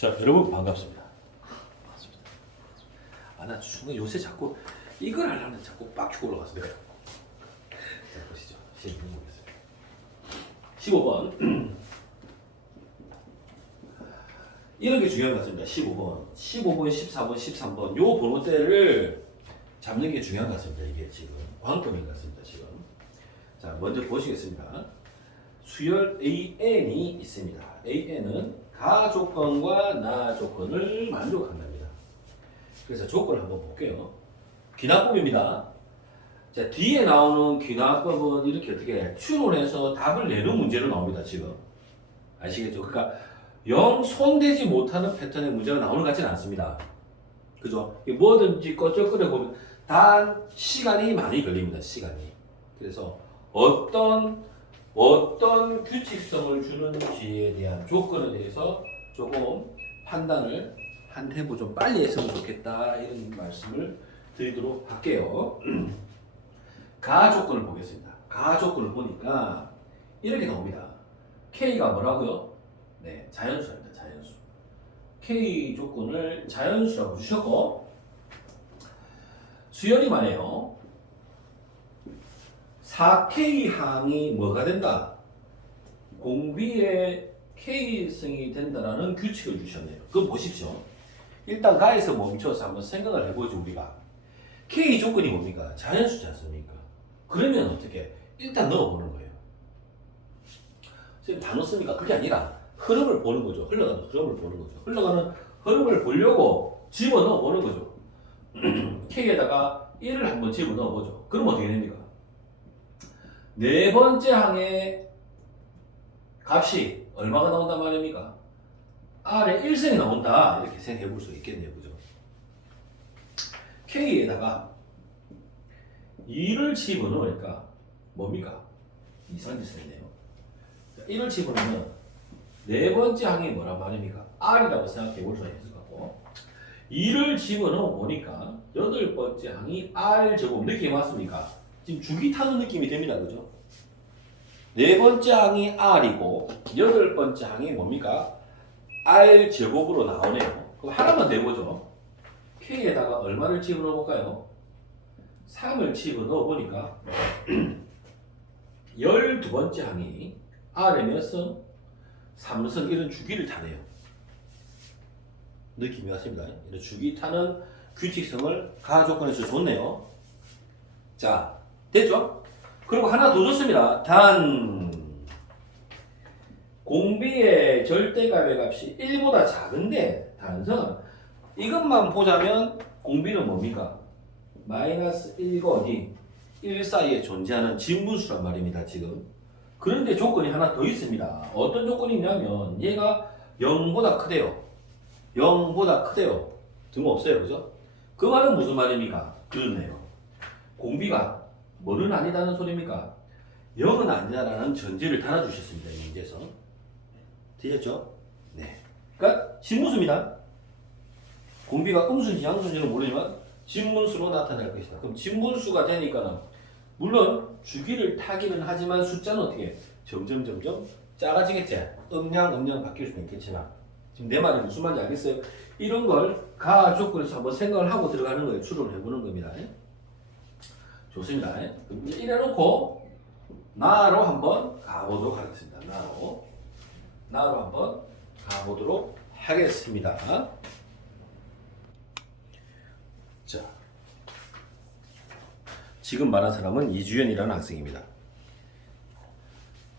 자, 여러분 반갑습니다. 반갑습니다. 아, 나 순간 요새 자꾸 이걸 하려면 자꾸 빡치고 올라가서 내가. 자, 보시죠. 시험 보겠습니다. 15번. 이런 게 중요한 것 같습니다. 15번, 14번, 13번 요 번호대를 잡는 게 중요한 것 같습니다. 이게 지금 관건인 것 같습니다. 지금. 자, 먼저 보시겠습니다. 수열 AN이 있습니다. AN은 가 조건과 나 조건을 만족한답니다. 그래서 조건을 한번 볼게요. 귀납법입니다. 자, 뒤에 나오는 귀납법은 이렇게 어떻게 추론해서 답을 내는 문제로 나옵니다. 지금 아시겠죠? 그러니까 영 손대지 못하는 패턴의 문제가 나오는 것 같지는 않습니다. 그죠? 뭐든지 꺼적거려 보면 단 시간이 많이 걸립니다. 시간이. 그래서 어떤 규칙성을 주는지에 대한 조건에 대해서 조금 판단을 한 템포 좀 빨리 했으면 좋겠다 이런 말씀을 드리도록 할게요. 가 조건을 보겠습니다. 가 조건을 보니까 이렇게 나옵니다. K가 뭐라고요? 네, 자연수입니다. 자연수. K 조건을 자연수라고 주셨고 수열이 말이에요. 4K항이 뭐가 된다? 공비의 K승이 된다라는 규칙을 주셨네요. 그거 보십시오. 일단 가에서 멈춰서 한번 생각을 해보죠. 우리가 K 조건이 뭡니까? 자연수지 않습니까? 그러면 어떻게? 일단 넣어보는 거예요. 지금 다 넣습니까? 그게 아니라 흐름을 보는 거죠. 흘러가는 흐름을 보는 거죠. 흘러가는 흐름을 보려고 집어넣어 보는 거죠. K에다가 1을 한번 집어넣어 보죠. 그럼 어떻게 됩니까? 네 번째 항의 값이 얼마가 나온단 말입니까? R에 1승이 나온다. 이렇게 생각해 볼 수 있겠네요. 그죠? K에다가 2를 집어넣으니까 뭡니까? 이상한 짓을 했네요. 1을 집어넣으면 네 번째 항이 뭐란 말입니까? R이라고 생각해 볼 수가 있을 것 같고 2를 집어넣어 보니까 여덟 번째 항이 R 제곱 느낌이 맞습니까? 지금 주기 타는 느낌이 됩니다. 그죠? 네 번째 항이 R이고 여덟 번째 항이 뭡니까? R 제곱으로 나오네요. 그럼 하나만 내보죠. K에다가 얼마를 집어넣어 볼까요? 3을 집어넣어 보니까 12번째 항이 R의 몇 승? 3승 이런 주기를 타네요. 느낌이 왔습니다. 이런 주기 타는 규칙성을 가 조건에서 줬네요. 자, 됐죠? 그리고 하나 더 줬습니다. 단 공비의 절대값의 값이 1보다 작은데 단선 이것만 보자면 공비는 뭡니까? 마이너스 1과 어디? 1 사이에 존재하는 진분수란 말입니다. 지금. 그런데 조건이 하나 더 있습니다. 어떤 조건이 있냐면 얘가 0보다 크대요. 0보다 크대요. 등없어요. 그죠? 그 말은 무슨 말입니까? 그렇네요. 공비가 뭐는 아니다는 소리입니까? 0은 아니다라는 전제를 달아주셨습니다. 이 문제에서. 되셨죠? 네. 그러니까 진분수입니다. 공비가 음수인지 양수인지는 모르지만 진분수로 나타날 것이다. 그럼 진분수가 되니까는 물론 주기를 타기는 하지만 숫자는 어떻게 점점 작아지겠지. 음량 바뀔 수는 있겠지만 지금 내 말이 무슨 말인지 알겠어요? 이런 걸 가 조건에서 한번 생각을 하고 들어가는 거예요. 추론을 해보는 겁니다. 좋습니다. 그럼 이제 이래놓고 나로 한번 가보도록 하겠습니다. 나로 한번 가보도록 하겠습니다. 자, 지금 말한 사람은 이주연이라는 학생입니다.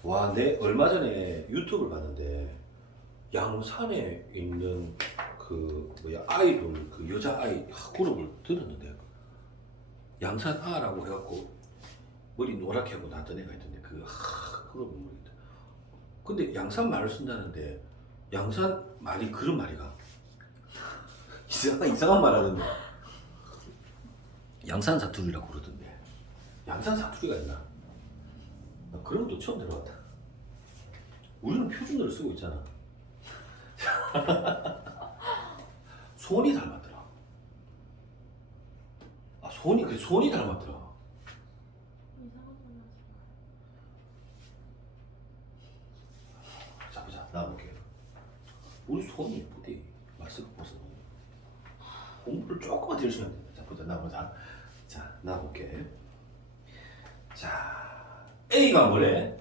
와, 내 얼마 전에 유튜브를 봤는데 양산에 있는 그 아이돌 그 여자 아이 그룹을 들었는데 양산 아라고 해갖고 머리 노랗게 하고 나왔던 애가 있던데 그 그룹을 모르겠다. 근데 양산 말을 쓴다는데 양산 말이 그런 말이가 이상한 말 하던데 양산 사투리라고 그러던데 양산 사투리가 있나? 나 그런 것도 처음 들어봤다. 우리는 표준어를 쓰고 있잖아. 손이 닮았더라. 아, 손이 닮았더라. 자, 보자. 나와볼게요. 우리 손이 예쁘대. 마스크 벗어. 공부를 조금만 더 열심히 하면 된다. 자, 보자. 나보자. 자, 나볼게. 자, A가 뭐래?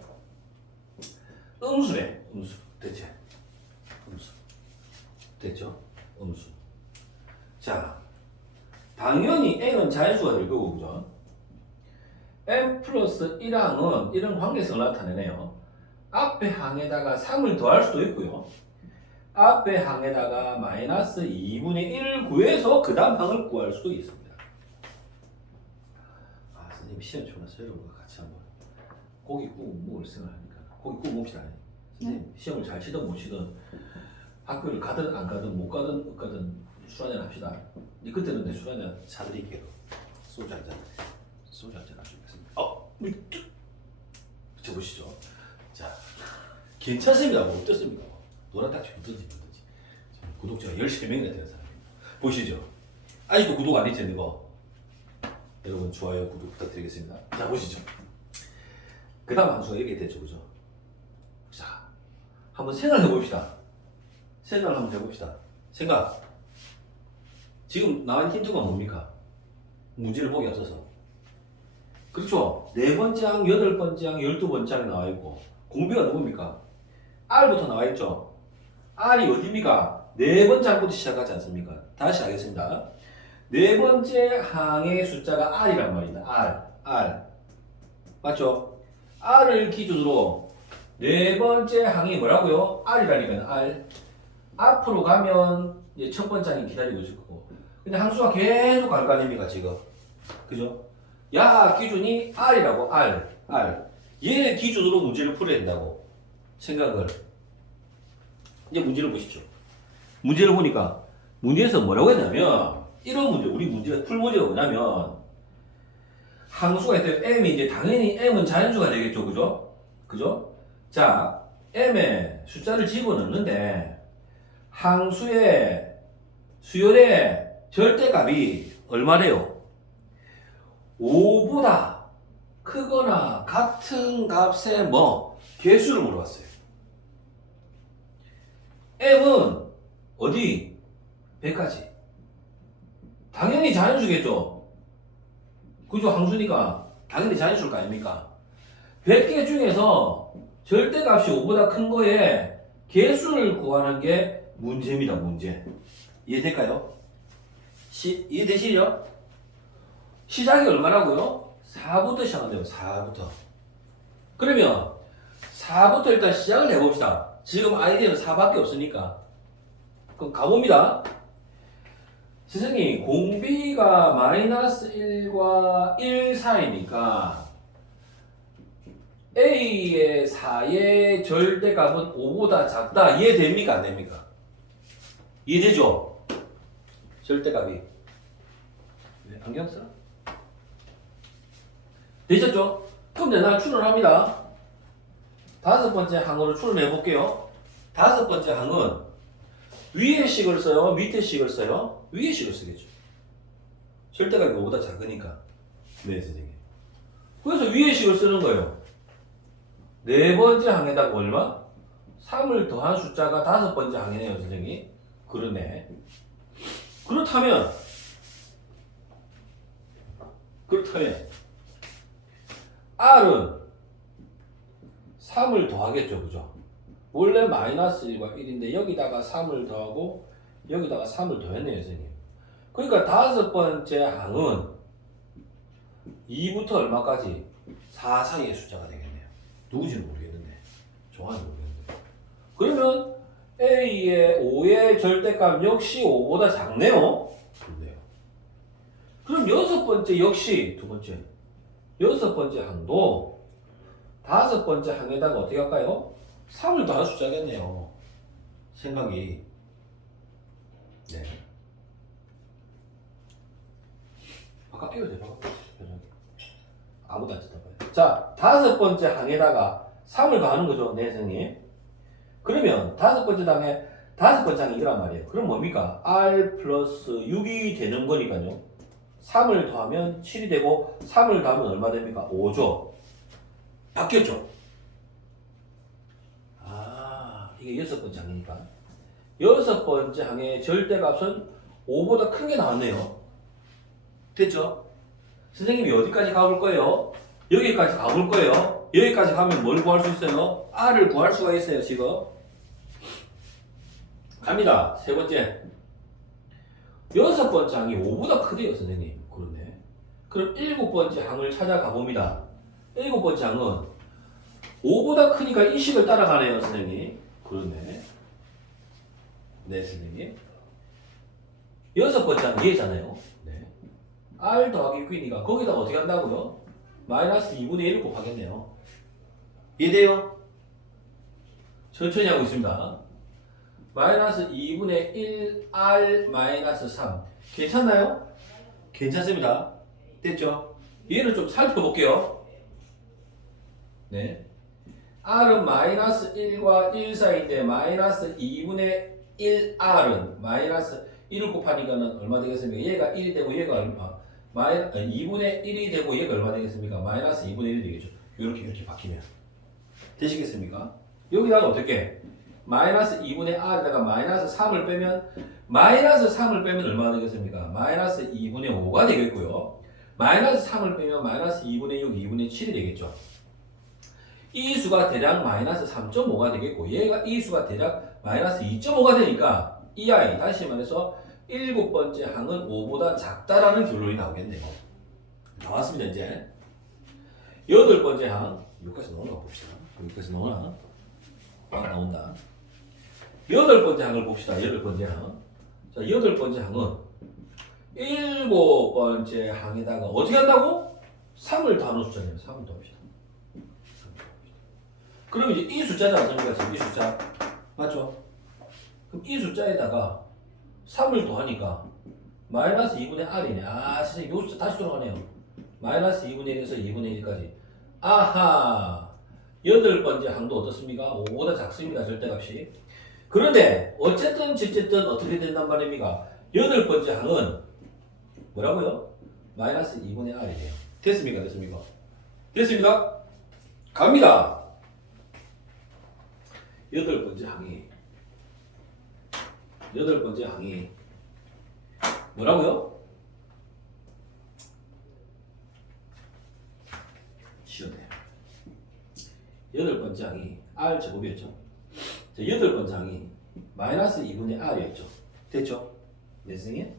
음수래. 음수. 됐지? 음수. 됐죠? 음수. 자, 당연히 N은 자연수가 될 거고, 그죠? M 플러스 1항은 이런 관계성을 나타내네요. 앞에 항에다가 3을 더할 수도 있고요. 앞에 항에다가 마이너스 2분의 1을 구해서 그 다음 항을 구할 수도 있습니다. 아, 선생님 시험 치고 나서 여러분과 같이 한번 고기 구워 먹을 생각하니까 고기 구워 먹읍시다. 선생님 시험을 잘 치든 못 치든 학교를 가든 안 가든 못 가든 가든 술 한잔 합시다. 이 그때는 내 술 한잔 사드릴게요. 소주 한잔 하시겠습니다. 저 보시죠. 자, 괜찮습니다. 뭐 어떻습니까? 노란딱지 붙든지 뭐든지. 구독자가 13명이나 되는 사람입니다. 보시죠. 아직도 구독 안 했죠, 이거? 여러분 좋아요, 구독 부탁드리겠습니다. 자, 보시죠. 그 다음 함수가 이렇게 됐죠, 그죠? 자, 한번 생각해 봅시다. 생각을 한번 해봅시다. 생각. 지금 나온 힌트가 뭡니까? 문제를 보기 앞서서. 그렇죠. 4번째 항, 8번째 항, 12번째 항이 나와 있고 공비가 누굽니까? R부터 나와 있죠. R이 어디입니까? 4번째 항부터 시작하지 않습니까? 다시 하겠습니다. 4번째 항의 숫자가 R이란 말입니다. R. 맞죠? R을 기준으로 4번째 항이 뭐라고요? R이라니까요. R. 앞으로 가면 이제 첫 번째 항이 기다리고 있을 거고. 근데 함수가 계속 갈 거 아닙니까, 지금? 그죠? 야하 기준이 R이라고, R. 얘 기준으로 문제를 풀어야 된다고 생각을. 이제 문제를 보시죠. 문제를 보니까 문제에서 뭐라고 했냐면 이런 문제, 우리 문제 풀 문제가 뭐냐면 항수가 있대. M이 이제 당연히 M은 자연수가 되겠죠, 그죠? 자, M에 숫자를 집어넣는데 항수의 수열의 절대값이 얼마래요? 5보다 크거나 같은 값의 개수를 물어봤어요. M은 어디? 100까지. 당연히 자연수겠죠? 그죠? 항수니까 당연히 자연수일 거 아닙니까? 100개 중에서 절대값이 5보다 큰 거에 개수를 구하는 게 문제입니다. 문제. 이해될까요? 이해되시죠? 시작이 얼마라고요? 4부터 시작한대요. 4부터. 그러면 4부터 일단 시작을 해봅시다. 지금 아이디어는 4밖에 없으니까. 그럼 가봅니다. 선생님, 공비가 마이너스 1과 1 사이니까 A의 4의 절대값은 5보다 작다. 이해됩니까? 안 됩니까? 이해되죠? 절대값이. 네, 안경 써? 되셨죠? 그럼 내가 추론합니다. 5번째 항으로 추론해 볼게요. 5번째 항은 위의 식을 써요? 밑의 식을 써요? 위의 식을 쓰겠죠. 절대값이 5보다 작으니까. 네, 선생님. 그래서 위의 식을 쓰는 거예요. 4번째 항에다가 얼마? 3을 더한 숫자가 5번째 항이네요, 선생님. 그러네. 그렇다면 R은 3을 더하겠죠, 그죠? 원래 마이너스 1과 1인데 여기다가 3을 더하고 여기다가 3을 더했네요, 선생님. 그러니까 5번째 항은 2부터 얼마까지? 4 사이의 숫자가 되겠네요. 누구지는 모르겠는데 정확히 모르겠는데. 그러면 A의 5의 절대값 역시 5보다 작네요. 좋네요. 그럼 6번째 역시 여섯 번째 항도 5번째 항에다가 어떻게 할까요? 3을 더한 숫자겠네요. 생각이. 네. 바깥 끼워도 돼, 바깥. 아무도 안 쳐다봐요. 자, 5번째 항에다가 3을 더하는 거죠, 네, 선생님. 그러면 5번째 항이 이란 말이에요. 그럼 뭡니까? R 플러스 6이 되는 거니까요. 3을 더하면 7이 되고 3을 더하면 얼마 됩니까? 5죠. 바뀌었죠? 아, 이게 6번째 항이니까 여섯 번째 항의 절대값은 5보다 큰 게 나왔네요. 됐죠? 선생님이 어디까지 가볼 거예요? 여기까지 가볼 거예요. 여기까지 가면 뭘 구할 수 있어요? R을 구할 수가 있어요, 지금. 갑니다. 세 번째. 여섯 번째 항이 5보다 크대요, 선생님. 그렇네. 그럼 일곱 번째 항을 찾아가 봅니다. 일곱 번째 항은 5보다 크니까 이 식을 따라가네요, 선생님. 그렇네. 네, 선생님. 여섯 번째 항 얘잖아요. 네. R 더하기 Q니까 거기다가 어떻게 한다고요? 마이너스 2분의 1을 곱하겠네요. 이해돼요? 천천히 하고 있습니다. 마이너스 2분의 1 R 마이너스 3 괜찮나요? 괜찮습니다. 됐죠? 얘를 좀 살펴볼게요. 네. R은 마이너스 1과 1 사이인데 마이너스 2분의 1R은 마이너스 1을 곱하니까는 얼마 되겠습니까? 얘가 1이 되고 얘가 얼마? 2분의 1이 되고 얘가 얼마 되겠습니까? 마이너스 2분의 1이 되겠죠. 이렇게 바뀌면 되시겠습니까? 여기다가 어떻게? 마이너스 2분의 R에다가 마이너스 3을 빼면 마이너스 3을 빼면 얼마나 되겠습니까? 마이너스 2분의 5가 되겠고요. 마이너스 3을 빼면 마이너스 2분의 6, 2분의 7이 되겠죠. 이 수가 대략 마이너스 3.5가 되겠고 얘가 이 수가 대략 마이너스 2.5가 되니까 이 아이 다시 말해서 일곱 번째 항은 5보다 작다라는 결론이 나오겠네요. 나왔습니다. 이제 여덟 번째 항 여기까지 나오나 봅시다. 여기까지 나오나? 나온다. 여덟 번째 항을 봅시다. 여덟 번째 항. 자, 여덟 번째 항은 일곱 번째 항에다가 어떻게 한다고? 3을 단어 숫자네요. 3을 더합시다. 그럼 이제 이 숫자지 않습니까? 지금 이 숫자. 맞죠? 그럼 이 숫자에다가 3을 더하니까 마이너스 2분의 R이네. 아, 선생님, 요 숫자 다시 돌아가네요. 마이너스 2분의 1에서 2분의 1까지. 아하! 여덟 번째 항도 어떻습니까? 5보다 작습니다. 절대값이. 그런데 어쨌든 어떻게 된단 말입니까? 여덟 번째 항은 뭐라고요? 마이너스 2분의 R이네요. 됐습니까? 됐습니까? 됐습니까? 갑니다. 여덟 번째 항이 뭐라고요? 쉬워요. 여덟 번째 항이 R 제곱이었죠. 자, 여덟 번째 항이 마이너스 2분의 R이었죠. 됐죠? 네, 선생님?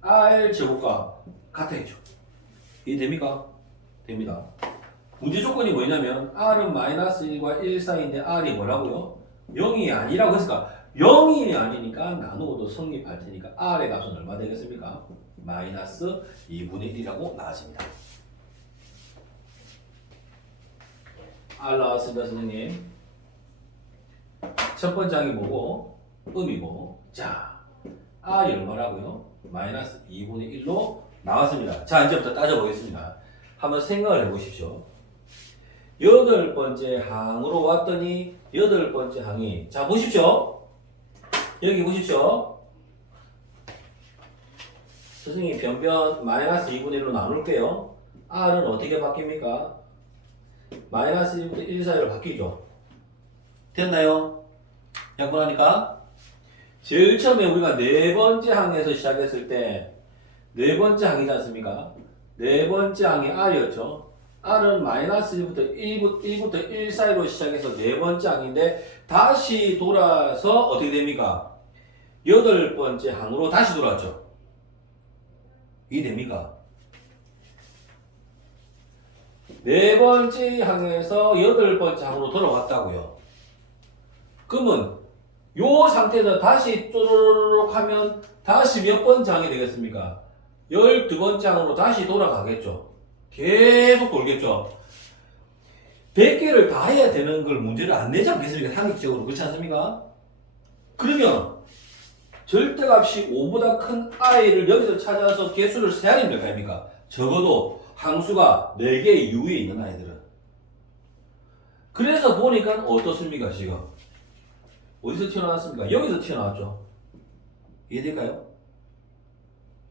R 제곱과 같아야죠. 이해됩니까? 됩니다. 문제 조건이 뭐냐면 R은 마이너스 1과 1 사이인데 R이 뭐라고요? 0이 아니라고 했으니까 0이 아니니까 나누어도 성립할 테니까 R의 값은 얼마 되겠습니까? 마이너스 2분의 1이라고 나와집니다. R 나왔습니다, 선생님. 첫 번째 항이 뭐고? 음이고. 자, R이 얼마라고요? 마이너스 2분의 1로 나왔습니다. 자, 이제부터 따져보겠습니다. 한번 생각을 해보십시오. 여덟 번째 항으로 왔더니 여덟 번째 항이 자 보십시오. 여기 보십시오. 선생님이 변변 마이너스 2분의 1로 나눌게요. R은 어떻게 바뀝니까? 마이너스 1부터 1 사이로 바뀌죠. 됐나요? 약분하니까 제일 처음에 우리가 네 번째 항에서 시작했을 때 네 번째 항이지 않습니까? 네 번째 항이 R이었죠. R은 마이너스 1부터 1 사이로 시작해서 네 번째 항인데 다시 돌아서 어떻게 됩니까? 여덟 번째 항으로 다시 돌아왔죠. 이해됩니까? 네 번째 항에서 여덟 번째 항으로 돌아왔다고요. 그러면 요 상태에서 다시 쪼르륵 하면 다시 몇 번째 항이 되겠습니까? 12번째 항으로 다시 돌아가겠죠. 계속 돌겠죠. 100개를 다 해야 되는 걸 문제를 안 내지 않겠습니까? 상식적으로. 그렇지 않습니까? 그러면 절대값이 5보다 큰 I를 여기서 찾아서 개수를 세야 됩니까? 아닙니까? 적어도 항수가 4개 이후에 있는 아이들은. 그래서 보니까 어떻습니까? 지금 어디서 튀어나왔습니까? 여기서 튀어나왔죠. 이해될까요?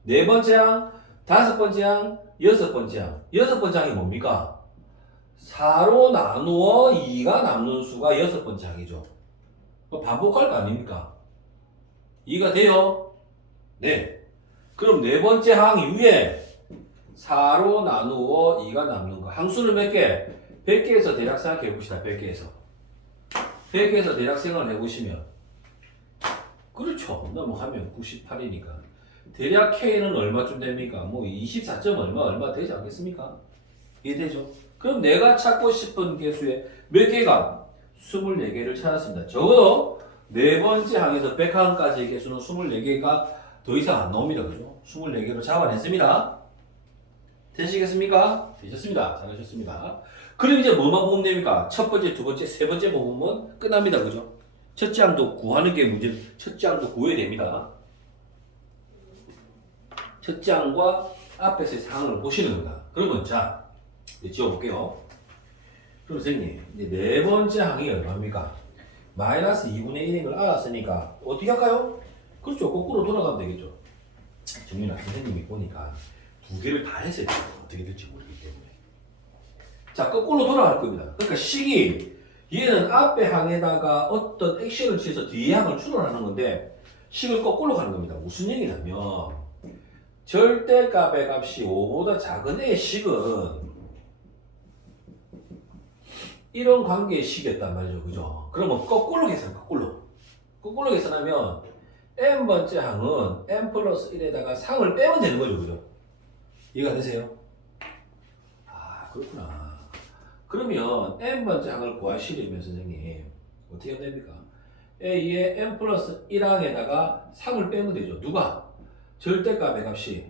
네 번째 항, 다섯 번째 항, 여섯 번째 항. 여섯 번째 항이 뭡니까? 4로 나누어 2가 남는 수가 여섯 번째 항이죠. 반복할 거 아닙니까? 2가 돼요? 네. 그럼 네 번째 항 위에 4로 나누어 2가 남는 거. 항수는 몇 개? 100개에서 대략 생각해 봅시다. 100개에서. 100개에서 대략 생각을 해보시면. 그렇죠. 넘어가면 98이니까. 대략 K는 얼마쯤 됩니까? 뭐 24점 얼마 되지 않겠습니까? 이해되죠? 그럼 내가 찾고 싶은 개수의 몇 개가? 24개를 찾았습니다. 적어도 네 번째 항에서 100항까지의 개수는 24개가 더 이상 안 나옵니다. 그죠? 24개로 잡아냈습니다. 되시겠습니까? 되셨습니다. 잘하셨습니다. 그럼 이제 뭐만 보면 됩니까? 첫 번째, 두 번째, 세 번째 보면 끝납니다. 그죠? 첫째 항도 구하는 게 문제, 첫째 항도 구해야 됩니다. 첫째 항과 앞에서의 상황을 보시는 겁니다. 그러면 자, 이제 지워볼게요. 그럼 선생님, 이제 네 번째 항이 얼마입니까? 마이너스 2분의 1인 걸 알았으니까 어떻게 할까요? 그렇죠. 거꾸로 돌아가면 되겠죠. 정민아 선생님이 보니까 두 개를 다 했어요. 어떻게 될지 모르기 때문에. 자, 거꾸로 돌아갈 겁니다. 그러니까 식이 얘는 앞에 항에다가 어떤 액션을 취해서 뒤에 항을 추론하는 건데 식을 거꾸로 가는 겁니다. 무슨 얘기냐면 절대값의 값이 5보다 작은 애의 식은 이런 관계의 식이었단 말이죠. 그죠? 그러면 거꾸로 계산, 거꾸로 계산하면 n번째 항은 n 플러스 1에다가 상을 빼면 되는 거죠. 그죠? 이해가 되세요? 아, 그렇구나. 그러면 n번째 항을 구하시려면 선생님 어떻게 하면 됩니까? a의 n 플러스 1항에다가 상을 빼면 되죠. 누가? 절대값의 값이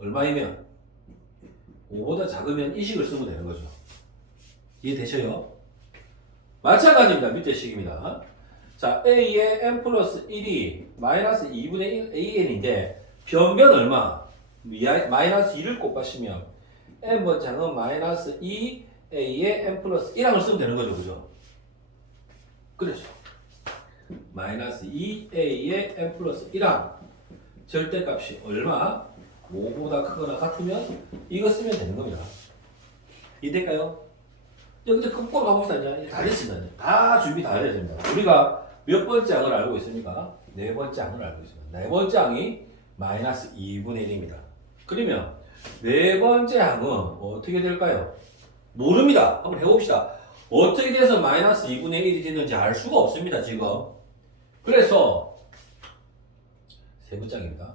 얼마이면 5보다 작으면 이 식을 쓰면 되는 거죠. 이해되셔요? 마찬가지입니다. 밑에 식입니다. 자, a의 n 플러스 1이 마이너스 2분의 1 an인데 변변 얼마? 마이너스 2를 곱하시면 n번째 항은 마이너스 2 a의 n 플러스 1항을 쓰면 되는 거죠. 그죠? 그렇죠. 마이너스 2 a의 n 플러스 1항 절대값이 얼마? 5보다 크거나 같으면 이거 쓰면 되는 겁니다. 이해될까요? 근데 거꾸로 가봅시다. 이제 다 됐습니다. 이제. 다 준비 다 해야 됩니다. 우리가 몇 번째 항을 알고 있습니까? 네 번째 항을 알고 있습니다. 네 번째 항이 마이너스 2분의 1입니다. 그러면 네 번째 항은 어떻게 될까요? 모릅니다. 한번 해봅시다. 어떻게 돼서 마이너스 2분의 1이 됐는지 알 수가 없습니다. 지금. 그래서 세 번째 항입니다.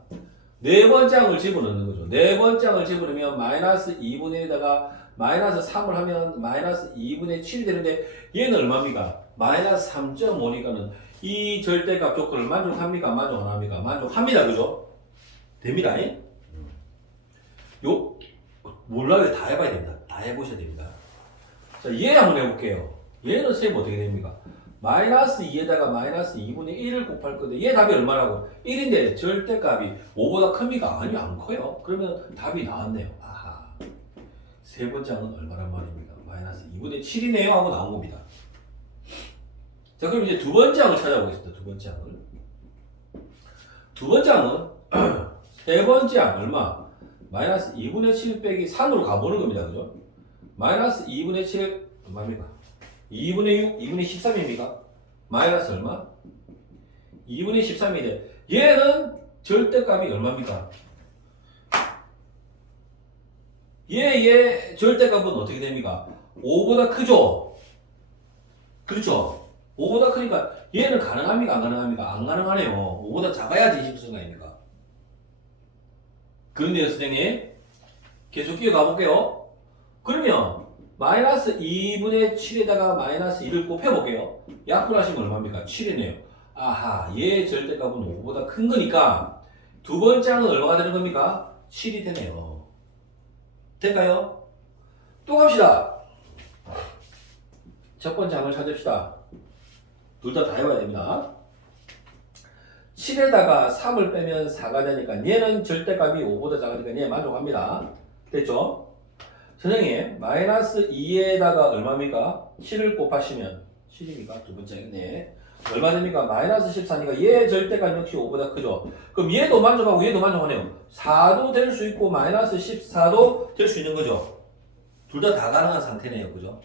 네 번째 항을 집어넣는 거죠. 네 번째 항을 집어넣으면 마이너스 2분의 1에다가 마이너스 3을 하면 마이너스 2분의 7이 되는데 얘는 얼마입니까? 마이너스 3.5니까는 이 절대값 조건을 만족합니까? 만족 안 합니까? 만족합니다. 그죠? 됩니다. 요 몰라요. 다 해봐야 됩니다. 다 해보셔야 됩니다. 자, 얘 한번 해볼게요. 얘는 세면 어떻게 됩니까? 마이너스 2에다가 마이너스 2분의 1을 곱할 건데 얘 답이 얼마라고? 1인데 절대값이 5보다 큽니까? 아니요, 안 커요. 그러면 답이 나왔네요. 아하. 세 번째 항은 얼마란 말입니까? 마이너스 2분의 7이네요 하고 나온 겁니다. 자, 그럼 이제 두 번째 항을 찾아보겠습니다. 두 번째 항을. 두 번째 항은 세 번째 항 얼마? 마이너스 2분의 7 빼기 3으로 가보는 겁니다. 그죠? 마이너스 2분의 7 얼마입니까? 2분의 6, 2분의 13입니까? 마이너스 얼마? 2분의 13인데 얘는 절대값이 얼마입니까? 얘의 절대값은 어떻게 됩니까? 5보다 크죠? 그렇죠? 5보다 크니까 얘는 가능합니까? 안 가능합니까? 안 가능하네요. 5보다 작아야지 실수가 아닙니까? 그런데요, 선생님. 계속 끼어가볼게요. 그러면 마이너스 2분의 7에다가 마이너스 1을 곱해볼게요. 약분하시면 얼마입니까? 7이네요. 아하, 얘의 절대값은 5보다 큰 거니까 두 번째 항은 얼마가 되는 겁니까? 7이 되네요. 될까요? 또 갑시다. 첫 번째 항을 찾읍시다. 둘 다 해봐야 됩니다. 7에다가 3을 빼면 4가 되니까 얘는 절대값이 5보다 작으니까 얘 만족합니다. 됐죠? 선생님, 마이너스 2에다가 얼마입니까? 7을 곱하시면 7이니까 두 번째겠네. 얼마 됩니까? 마이너스 14니까 얘 절대값 역시 5보다 크죠? 그럼 얘도 만족하고 얘도 만족하네요. 4도 될 수 있고 마이너스 14도 될 수 있는 거죠. 둘 다 가능한 상태네요. 그죠?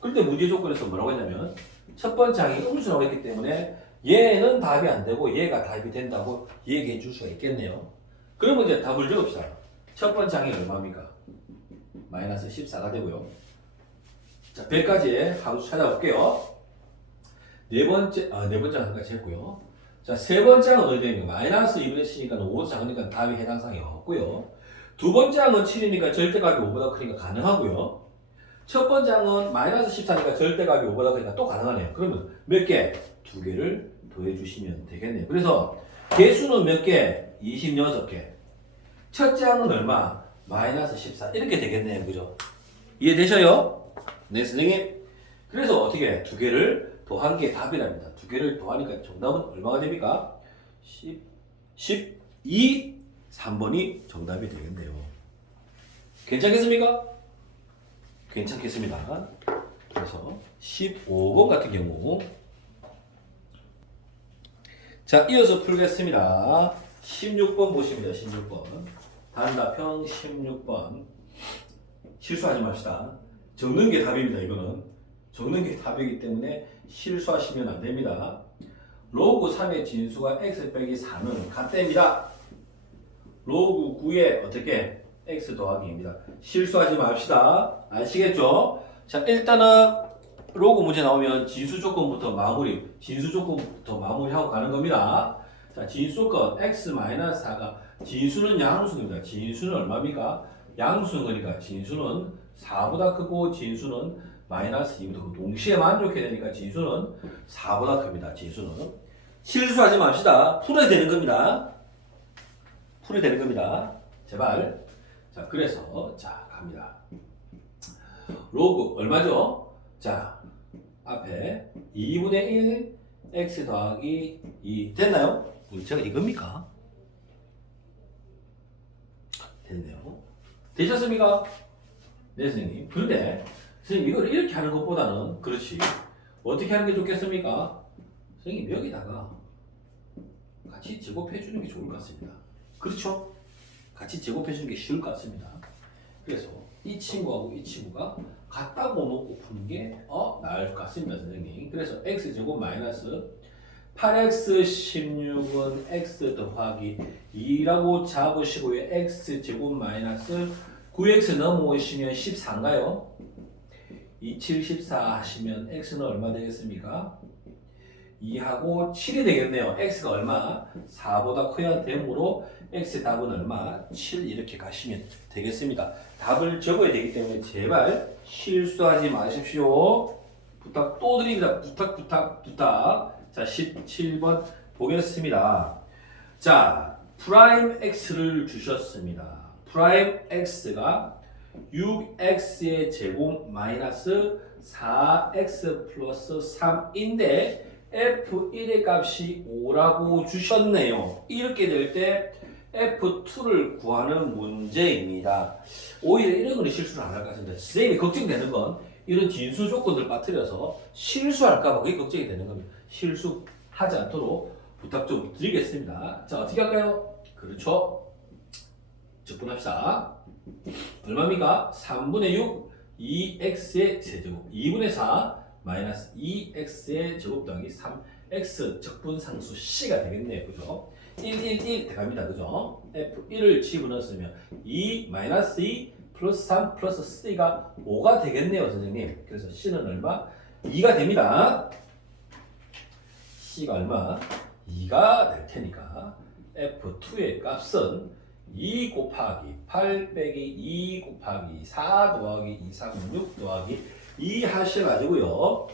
그런데 문제 조건에서 뭐라고 했냐면 첫 번째 항이 음수라고 했기 때문에 얘는 답이 안 되고 얘가 답이 된다고 얘기해 줄 수가 있겠네요. 그러면 이제 답을 적읍시다. 첫 번째 항이 얼마입니까? 마이너스 14가 되고요. 자, 100까지 함수 찾아볼게요. 네 번째 항까지 했고요. 자, 세 번째 항은 어디 됩니까? 마이너스 2분의 7이니까 5보다 작으니까 답이 해당 사항이 없고요. 두 번째 항은 7이니까 절대값이 5보다 크니까 가능하고요. 첫 번째 항은 마이너스 14니까 절대값이 5보다 크니까 또 가능하네요. 그러면 몇 개? 두 개를 더해주시면 되겠네요. 그래서 개수는 몇 개? 26개. 첫째 항은 얼마? 마이너스 14. 이렇게 되겠네요. 그죠? 이해되셔요? 네, 선생님. 그래서 어떻게? 두 개를 더한 게 답이랍니다. 두 개를 더하니까 정답은 얼마가 됩니까? 12, 3번이 정답이 되겠네요. 괜찮겠습니까? 괜찮겠습니다. 그래서 15번 같은 경우 자, 이어서 풀겠습니다. 16번 보십니다. 16번. 단답형 16번. 실수하지 맙시다. 적는 게 답입니다. 이거는. 적는 게 답이기 때문에 실수하시면 안 됩니다. 로그 3의 진수가 x 빼기 4는 같답니다. 로그 9의 어떻게? x 더하기 2입니다. 실수하지 맙시다. 아시겠죠? 자, 일단은 로그 문제 나오면 진수 조건부터 마무리하고 가는 겁니다. 자, 진수 조건 x-4가 진수는 양수입니다. 진수는 얼마입니까? 양수는 거니까 진수는 4보다 크고 진수는 마이너스 2보다 크고 동시에 만족해야 되니까 진수는 4보다 큽니다. 진수는 실수하지 맙시다. 풀어야 되는 겁니다. 풀어야 되는 겁니다. 제발. 자, 그래서 자, 갑니다. 로그 얼마죠? 자, 앞에 2분의 1 x 더하기 2 됐나요? 우리 제가 이겁니까? 됐네요. 되셨습니까? 네, 선생님. 그런데 선생님 이걸 이렇게 하는 것보다는 그렇지. 어떻게 하는 게 좋겠습니까? 선생님 여기다가 같이 제곱해 주는 게 좋을 것 같습니다. 그렇죠? 같이 제곱해 주는 게 쉬울 것 같습니다. 그래서 이 친구하고 이 친구가 같다고 놓고 푸는 게 나을 것 같습니다, 선생님. 그래서 x제곱 마이너스 8x 16은 x 더하기 2라고 잡으시고요. x제곱 마이너스 9x 넘어오시면 14인가요? 27, 14 하시면 x는 얼마 되겠습니까? 2하고 7이 되겠네요. x가 얼마? 4보다 커야 되므로 x 답은 얼마? 7 이렇게 가시면 되겠습니다. 답을 적어야 되기 때문에 제발 실수하지 마십시오. 부탁 또 드립니다. 부탁. 자, 17번 보겠습니다. 자, 프라임 x를 주셨습니다. 프라임 x가 6x의 제곱 마이너스 4x 플러스 3인데 f1의 값이 5라고 주셨네요. 이렇게 될 때 f2를 구하는 문제입니다. 오히려 이런 거는 실수를 안 할 것 같습니다. 선생님이 걱정되는 건 이런 진수 조건들 빠뜨려서 실수할까 봐 그게 걱정이 되는 겁니다. 실수하지 않도록 부탁 좀 드리겠습니다. 자, 어떻게 할까요? 그렇죠. 적분합시다. 얼마입니까? 3분의 6 2x의 제곱 2분의 4 마이너스 2x의 제곱 더하기 3x 적분상수 c가 되겠네요. 그죠? 1 들어갑니다. 그죠? f1을 집어넣었으면 2 마이너스 2 플러스 3 플러스 c가 5가 되겠네요. 선생님. 그래서 c는 얼마? 2가 됩니다. c가 얼마? 2가 될 테니까 f2의 값은 2 곱하기 8 빼기 2 곱하기 4 더하기 2, 3, 6 더하기 2 하셔가지고요.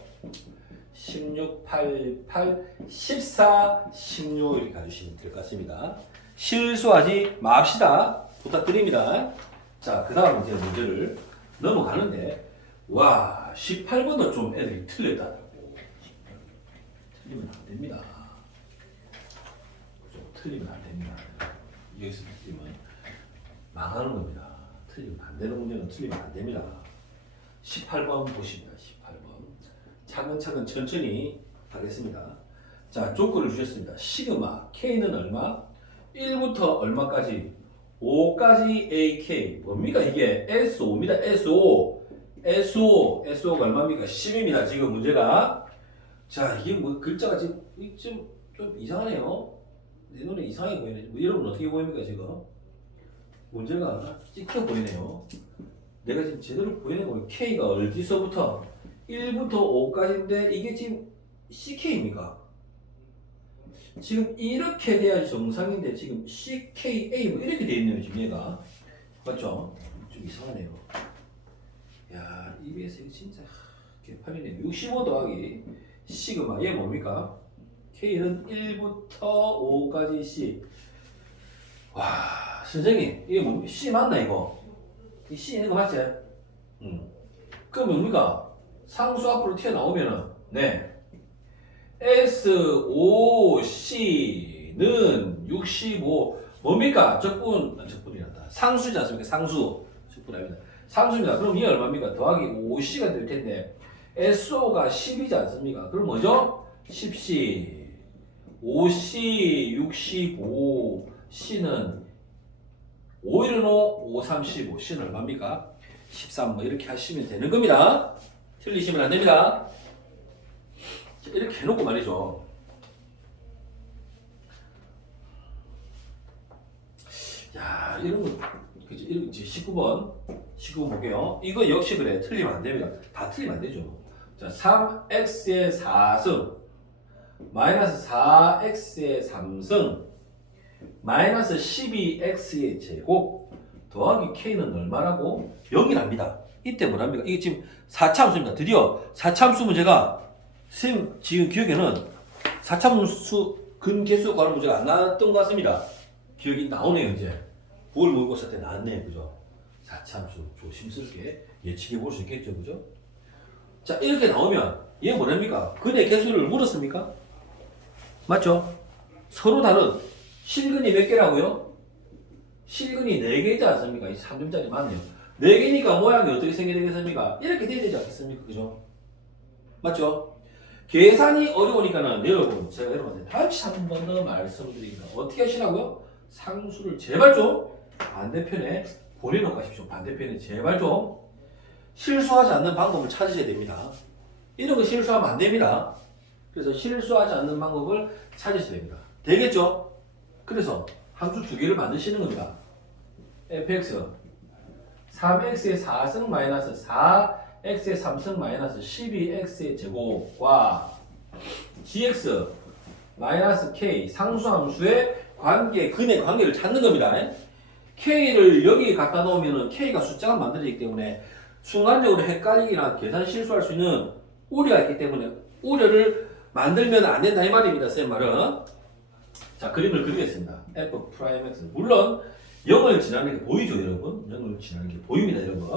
16, 8, 8, 14, 16 이렇게 가주시면 될 것 같습니다. 실수하지 맙시다. 부탁드립니다. 자, 그 다음 이제 문제를 넘어가는데, 와, 18번도 좀 애들이 틀렸다고. 틀리면 안 됩니다. 좀 틀리면 안 됩니다. 여기서 틀리면 망하는 겁니다. 틀리면 안 되는 문제는 틀리면 안 됩니다. 18번 보십니다. 18번. 차근차근 천천히 가겠습니다. 자, 조건을 주셨습니다. 시그마 K는 얼마? 1부터 얼마까지? 5까지 AK. 뭡니까 이게? SO입니다. SO가 얼마입니까? 10입니다. 지금 문제가. 자, 이게 뭐 글자가 지금 좀 이상하네요. 내 눈에 이상하게 보이네. 뭐 여러분 어떻게 보입니까 지금? 문제가 찍혀 보이네요. 내가 지금 제대로 보이는 거 K가 어디서부터 1부터 5까지인데 이게 지금 CK입니까? 지금 이렇게 돼야지 정상인데 지금 CKA 뭐 이렇게 돼 있네요 지금 얘가. 맞죠? 좀 이상하네요. 야 EBS 이거 진짜 개판이네요. 65 더하기 시그마 얘 뭡니까? K는 1부터 5까지 C. 와 선생님 이게 뭡니까? C 맞나 이거? 이 C 있는 거 맞지? 그럼 뭡니까? 상수 앞으로 튀어나오면은 네 SOC는 65 뭡니까? 적분이란다. 상수지 않습니까? 상수 적분 아닙니다. 상수입니다. 그럼 이게 얼마입니까? 더하기 5C가 될 텐데 SO가 10이지 않습니까? 그럼 뭐죠? 10C 5C 65 C는 5 1은 5, 5 3 15 C는 얼마입니까? 13 뭐 이렇게 하시면 되는 겁니다. 틀리시면 안 됩니다. 이렇게 해놓고 말이죠. 야 이런 거 그죠? 이런 19번 볼게요. 이거 역시 그래 틀리면 안 됩니다. 다 틀리면 안 되죠. 자 3x의 4승 마이너스 4x의 3승 마이너스 12x의 제곱 더하기 k는 얼마라고? 0이랍니다. 이때 뭐랍니까? 이게 지금 4차함수입니다. 드디어 4차함수 문제가 선생님 지금 기억에는 4차함수 근계수 관련 문제가 안 나왔던 것 같습니다. 기억이 나오네요 이제. 9월 모의고사 때 나왔네요. 그죠? 4차함수 조심스럽게 예측해 볼 수 있겠죠. 그죠? 자 이렇게 나오면 얘 뭐랍니까? 근의 개수를 물었습니까? 맞죠? 서로 다른 실근이 몇 개라고요? 실근이 4개이지 않습니까? 이 3점짜리 맞네요. 4개니까 모양이 어떻게 생겨야 되겠습니까? 이렇게 돼야 되지 않겠습니까? 그죠? 맞죠? 계산이 어려우니까는 여러분 제가 여러분한테 다시 한 번 더 말씀드립니다. 어떻게 하시라고요? 상수를 제발 좀 반대편에 보내놓고 가십시오. 반대편에 제발 좀 실수하지 않는 방법을 찾으셔야 됩니다. 이런 거 실수하면 안 됩니다. 그래서 실수하지 않는 방법을 찾으셔야 됩니다. 되겠죠? 그래서 함수 2개를 만드시는 겁니다. fx 3x의 4승 마이너스 4x의 3승 마이너스 12x의 제곱과 gx 마이너스 k 상수함수의 관계, 근의 관계를 찾는 겁니다. k를 여기에 갖다 놓으면 k가 숫자가 만들어지기 때문에 순간적으로 헷갈리기나 계산 실수할 수 있는 우려가 있기 때문에 우려를 만들면 안 된다 이 말입니다. 쌤 말은. 자 그림을 그리겠습니다. f 프라임 x 물론 0을 지나는 게 보이죠 여러분? 0을 지나는 게 보입니다 여러분.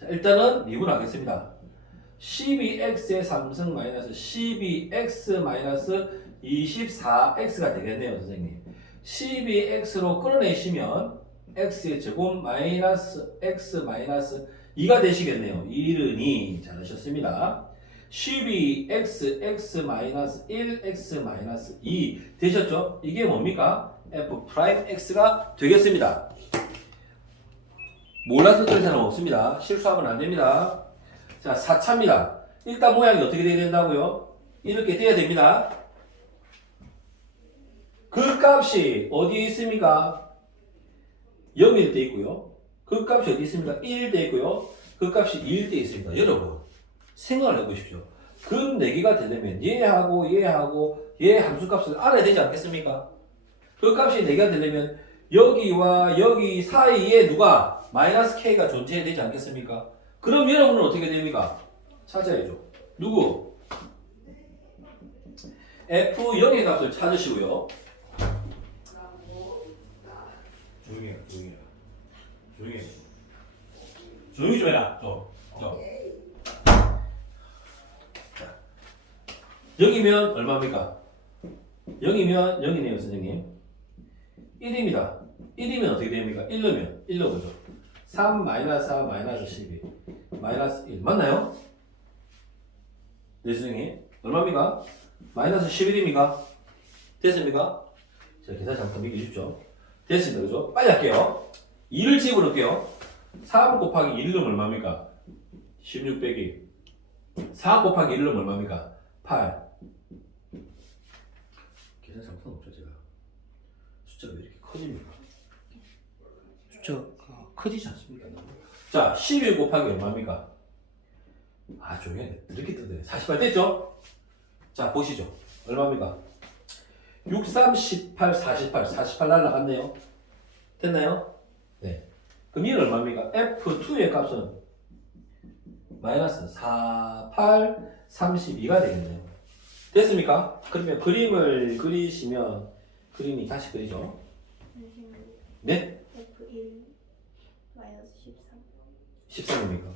자 일단은 미분하겠습니다. 12x의 3승 마이너스 12x 마이너스 24x가 되겠네요 선생님. 12x로 끌어내시면 x의 제곱 마이너스 x 마이너스 2가 되시겠네요. 2른이 잘하셨습니다. 12x x 마이너스 1 x 마이너스 2 되셨죠? 이게 뭡니까? f 프라임 x가 되겠습니다. 몰라서 그런 사람 없습니다. 실수하면 안 됩니다. 자 4차입니다. 일단 모양이 어떻게 돼야 된다고요? 이렇게 돼야 됩니다. 그 값이 어디에 있습니까? 0일 때 있고요. 그 값이 어디 있습니까? 1일 때 있고요. 그 값이 2일 때 있습니다. 여러분 생각을 해보십시오. 근 4개가 되려면 얘하고 얘 함수값을 알아야 되지 않겠습니까? 그 값이 4개가 되려면 여기와 여기 사이에 누가 마이너스 k가 존재해야 되지 않겠습니까? 그럼 여러분은 어떻게 됩니까? 찾아야죠. 누구? f0의 값을 찾으시고요. 조용히 해. 조용히 좀 해라. 좀. 0이면 얼마입니까? 0이면 0이네요 선생님. 1입니다. 1이면 어떻게 됩니까? 1 넣으면 1 넣어보죠. 3 마이너스 4 마이너스 12 마이너스 1 맞나요? 네 선생님 얼마입니까? 마이너스 11입니까? 됐습니까? 제가 계산 잠깐 믿어주십시오. 됐습니다. 그죠? 빨리 할게요. 2를 집어넣을게요. 3 곱하기 1을 넣으면 얼마입니까? 16 빼기 4 곱하기 1을 넣으면 얼마입니까? 8 커집니까? 커지지 않습니까? 자, 11 곱하기 얼마입니까? 아, 조용히 해. 이렇게 뜯어요. 48 됐죠? 자, 보시죠. 얼마입니까? 6, 3, 18, 48. 48 날라갔네요. 됐나요? 네. 그럼 얘는 얼마입니까? F2의 값은 마이너스 4, 8, 32가 되겠네요. 됐습니까? 그러면 그림을 그리시면 그림이 다시 그리죠. 네? F1 마이너스 13. 13입니까?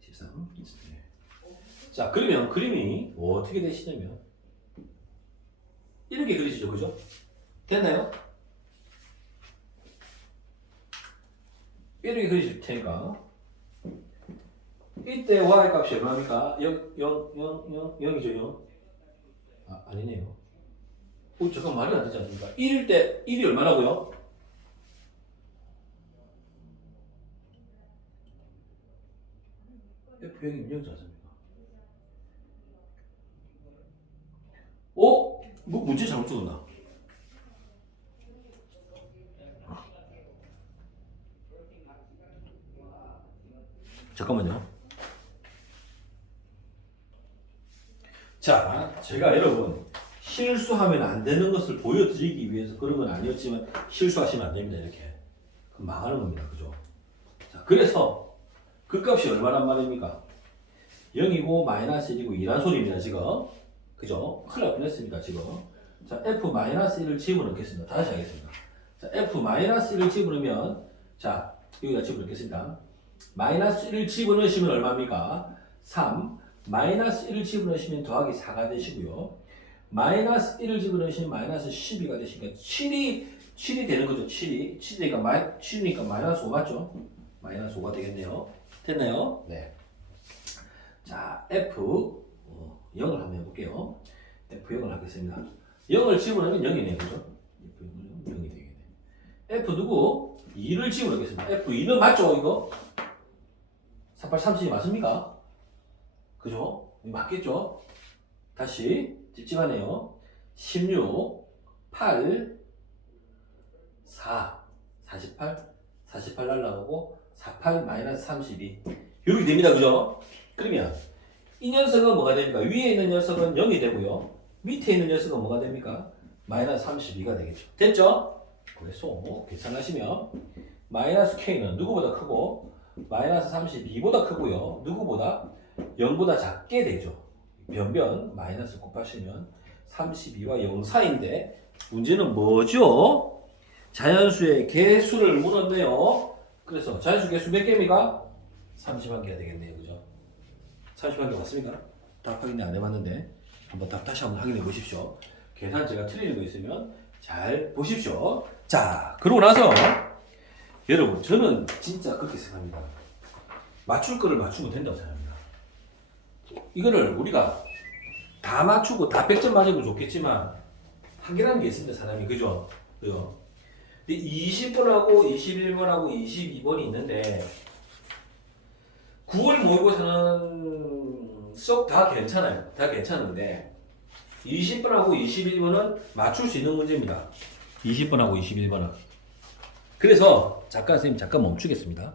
13. 네. 자, 그러면 그림이 어떻게 되시냐면 이렇게 그리시죠. 그죠? 됐나요? 이렇게 그리실 테니까 이때 y 값이 얼마입니까? 0이죠. 0. 아, 아니네요. 잠깐 말이 안 되지 않습니까? 1일 때 1이 얼마라고요? F0이면 0이지 않습니까? 문제 잘못 적었나? 잠깐만요. 자, 제가 여러분 실수하면 안 되는 것을 보여드리기 위해서 그런 건 아니었지만 실수하시면 안 됩니다. 이렇게 그럼 망하는 겁니다. 그죠? 자, 그래서 그 값이 얼마란 말입니까? 0이고 마이너스 1이고 2란 소리입니다. 지금 그죠? 큰일 날 뻔했습니다. 지금 자, F-1을 집어넣겠습니다. 다시 하겠습니다. 자, F-1을 집어넣으면 자, 여기다 집어넣겠습니다. 마이너스 1을 집어넣으시면 얼마입니까? 3. 마이너스 1을 집어넣으시면 더하기 4가 되시고요. 마이너스 1을 집어넣으시면 마이너스 12가 되시니까 7이 되는 거죠. 7이니까 마이너스 5 맞죠? 마이너스 5가 되겠네요. 됐나요? 네. 자, F 0을 한번 해볼게요. F0을 하겠습니다. 0을 집어넣으면 0이네요. 그죠? F0은 0이 되겠네. F 누구? 2를 집어넣겠습니다. F2는 맞죠? 이거? 48, 30이 맞습니까? 그죠? 맞겠죠? 다시 찝찝하네요. 16, 8, 4, 48 날라가고 48 마이너스 32 이렇게 됩니다. 그죠? 그러면 이 녀석은 뭐가 됩니까? 위에 있는 녀석은 0이 되고요. 밑에 있는 녀석은 뭐가 됩니까? 마이너스 32가 되겠죠. 됐죠? 그래서 계산하시면 마이너스 K는 누구보다 크고 마이너스 32보다 크고요. 누구보다 0보다 작게 되죠. 변변 마이너스 곱하시면 32와 0 사이인데 문제는 뭐죠? 자연수의 개수를 물었네요. 그래서 자연수 개수 몇 개입니까? 31개가 되겠네요. 그죠? 31개 맞습니까? 답 확인이 안 해봤는데 한번 답 다시 한번 확인해 보십시오. 계산 제가 틀리는 거 있으면 잘 보십시오. 자, 그러고 나서 여러분 저는 진짜 그렇게 생각합니다. 맞출 거를 맞추면 된다고 생각합니다. 이거를 우리가 다 맞추고 다 100점 맞으면 좋겠지만 한계라는 게 있습니다. 사람이. 그죠? 그죠? 근데 20번하고 21번하고 22번이 있는데 9월 모의고사는 쏙 다 괜찮아요. 다 괜찮은데 20번하고 21번은 맞출 수 있는 문제입니다. 20번하고 21번은. 그래서 잠깐 선생님 잠깐 멈추겠습니다.